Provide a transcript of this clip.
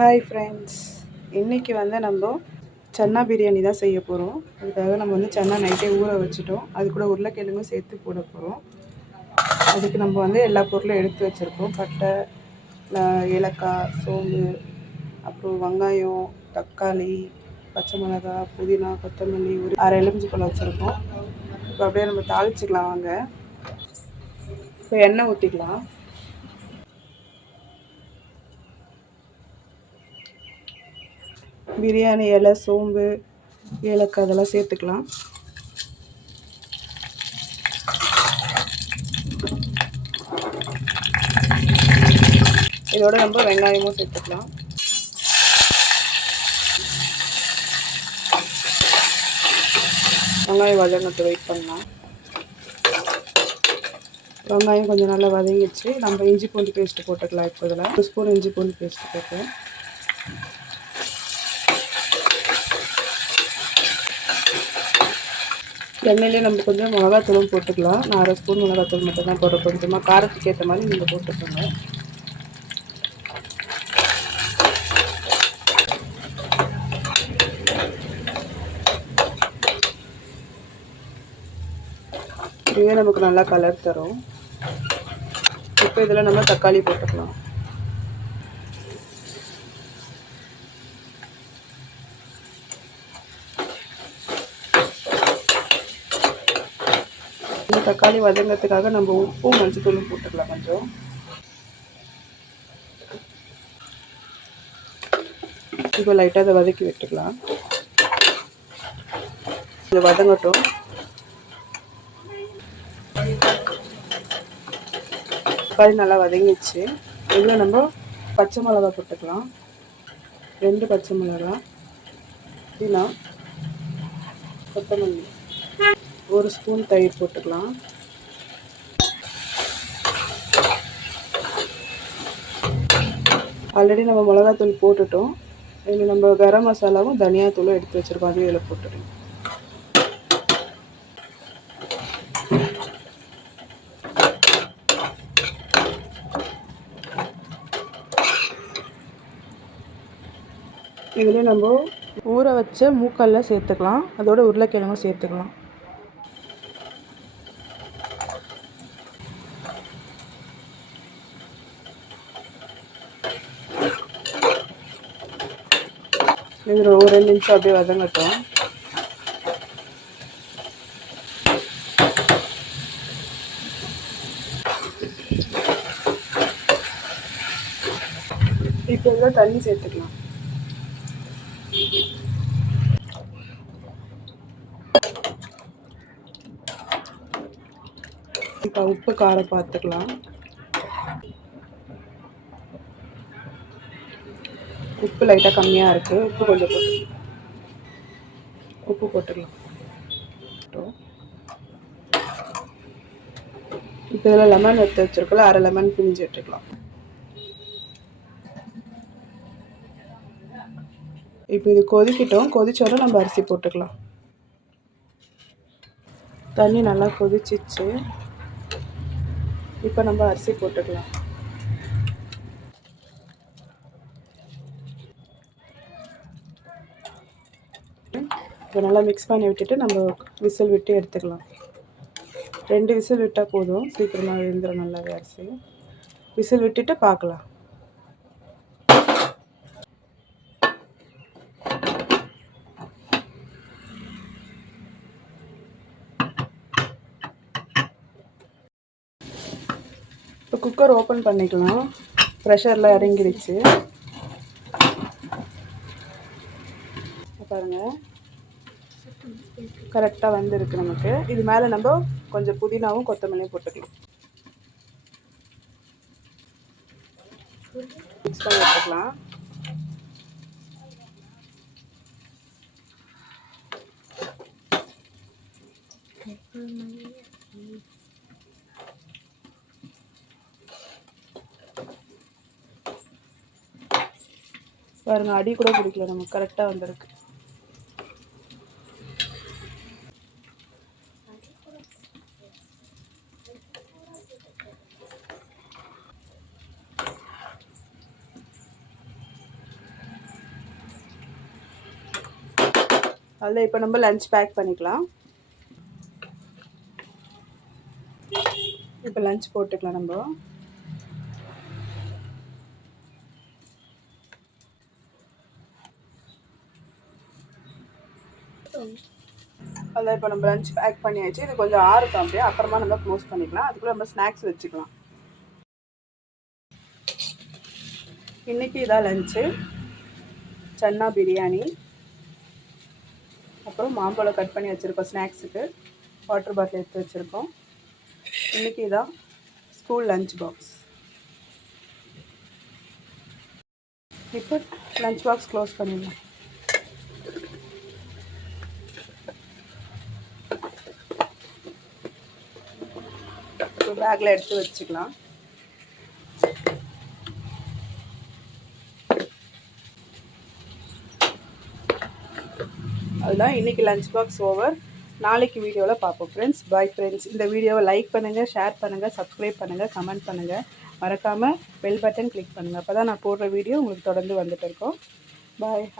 Hi friends, இன்றைக்கி நம்ம சன்னா பிரியாணி தான் செய்ய போகிறோம். அதுக்காக நம்ம சன்னா நைட்டே ஊற வச்சுட்டோம். அது கூட உருளைக்கிழங்கும் சேர்த்து போட போகிறோம். அதுக்கு நம்ம எல்லா பொருளும் எடுத்து வச்சுருக்கோம். பட்டை, ஏலக்காய், சோம்பு, அப்புறம் வெங்காயம், தக்காளி, பச்சை மிளகாய், புதினா, கொத்தமல்லி, ஒரு அரை எலுமிச்சை பழம் வச்சுருக்கோம். இப்போ அப்படியே நம்ம தாளிச்சிக்கலாம் வாங்க. இப்போ எண்ணெய் ஊற்றிக்கலாம். பிரியாணி இலை, சோம்பு, ஏலக்காய் அதெல்லாம் சேர்த்துக்கலாம். இதோட நம்ம வெங்காயமும் சேர்த்துக்கலாம். வெங்காயம் வதங்கத்தை வெயிட் பண்ணலாம். வெங்காயம் கொஞ்சம் நல்லா வதங்கிடுச்சு. நம்ம இஞ்சி பூண்டு பேஸ்ட்டு போட்டுக்கலாம். இப்போ இதில் 1 ஸ்பூன் இஞ்சி பூண்டு பேஸ்ட்டு போட்டேன். எண்ணெயிலே நம்ம கொஞ்சம் மிளகாத்தூளும் போட்டுக்கலாம். நான் 1/2 ஸ்பூன் மிளகாத்தூள் மட்டும் தான் போடுறேன். கொஞ்சமாக காரத்துக்கு ஏற்ற மாதிரி நீங்கள் போட்டுக்கோங்க. இதுவே நமக்கு நல்லா கலர் தரும். இப்போ இதில் நம்ம தக்காளி போட்டுக்கலாம். இந்த தக்காளி வதங்கிறதுக்காக நம்ம உப்பும் மஞ்சத்தூளும் போட்டுக்கலாம். கொஞ்சம் இப்போ லைட்டாக அதை வதக்கி விட்டுக்கலாம். இது வதங்கட்டும். தக்காளி நல்லா வதங்கிடுச்சு. இதில் நம்ம பச்சை மிளகா போட்டுக்கலாம். 2 பச்சை மிளகா, புதினா, கொத்தமல்லி, 1 ஸ்பூன் தயிர் போட்டுக்கலாம். ஆல்ரெடி நம்ம மிளகாத்தூள் போட்டுட்டோம். இதில் நம்ம கரம் மசாலாவும் தனியாத்தூளும் எடுத்து வச்சுருக்கோம். அதையும் இதில் போட்டுட்டோம். இதில் நம்ம ஊற வச்ச மூக்கல்ல சேர்த்துக்கலாம். அதோட உருளைக்கிழங்கும் சேர்த்துக்கலாம். இதில் ஒரு 2 நிமிஷம் அப்படியே வதங்கட்டும். இப்போ இதில் தண்ணி சேர்த்துக்கலாம். இப்போ உப்பு காரம் பார்த்துக்கலாம். உப்பு லைட்டாக கம்மியாக இருக்குது. உப்பு கொஞ்சம் உப்பு போட்டுக்கலாம். இப்போ இதில் லெமன் எடுத்து வச்சுருக்கோம். அரை லெமன் பிழிஞ்சு விட்டுக்கலாம். இப்போ இது கொதிக்கிட்டோம். கொதிச்சோட நம்ம அரிசி போட்டுக்கலாம். தண்ணி நல்லா கொதிச்சிச்சு. இப்போ நம்ம அரிசி போட்டுக்கலாம். இப்போ நல்லா மிக்ஸ் பண்ணி விட்டுட்டு நம்ம விசில் விட்டு எடுத்துக்கலாம். 2 விசில் விட்டால் போதும். சீக்கிரமாக வெந்துடும் நல்லாவே அரிசி. விசில் விட்டுட்டு பார்க்கலாம். இப்போ குக்கர் ஓப்பன் பண்ணிக்கலாம். ப்ரெஷரில் இறங்கிடுச்சு. பாருங்கள், கரெக்டாக வந்துருக்கு நமக்கு. இது மேலே நம்ம கொஞ்சம் புதினாவும் கொத்தமல்லியும் போட்டுக்கலாம். மிக்ஸ் பண்ணி வச்சுக்கலாம். பாருங்கள், அடி கூட பிடிக்கல. நமக்கு கரெக்டாக வந்திருக்கு. அதில் இப்போ நம்ம லஞ்ச் பேக் பண்ணிக்கலாம். இப்போ லஞ்ச் போட்டுக்கலாம் நம்ம. அதில் இப்போ நம்ம லஞ்ச் பேக் பண்ணியாச்சு. இது கொஞ்சம் ஆறுக்கும் அப்படியே, அப்புறமா நம்ம க்ளோஸ் பண்ணிக்கலாம். அதுக்குள்ளே நம்ம ஸ்நாக்ஸ் வச்சுக்கலாம். இன்றைக்கி இதான் லஞ்சு. சன்னா பிரியாணி, அப்புறம் மாம்பழம் கட் பண்ணி வச்சுருக்கோம் ஸ்நாக்ஸுக்கு, வாட்டர் பாட்டில் எடுத்து வச்சுருக்கோம். இன்றைக்கி இதான் ஸ்கூல் லஞ்ச் பாக்ஸ். இப்போ லஞ்ச் பாக்ஸ் க்ளோஸ் பண்ணிடலாம். இப்போ பேக்கில் எடுத்து வச்சுக்கலாம். அதுதான் இன்றைக்கி லஞ்ச் பாக்ஸ் ஓவர். நாளைக்கு வீடியோவில் பார்ப்போம் ஃப்ரெண்ட்ஸ். Bye friends. இந்த வீடியோவை லைக் பண்ணுங்கள், ஷேர் பண்ணுங்கள், சப்ஸ்கிரைப் பண்ணுங்கள், கமெண்ட் பண்ணுங்கள். மறக்காமல் பெல் பட்டன் கிளிக் பண்ணுங்கள். அப்போ தான் நான் போடுற வீடியோ உங்களுக்கு தொடர்ந்து வந்துட்டு இருக்கோம். பாய்.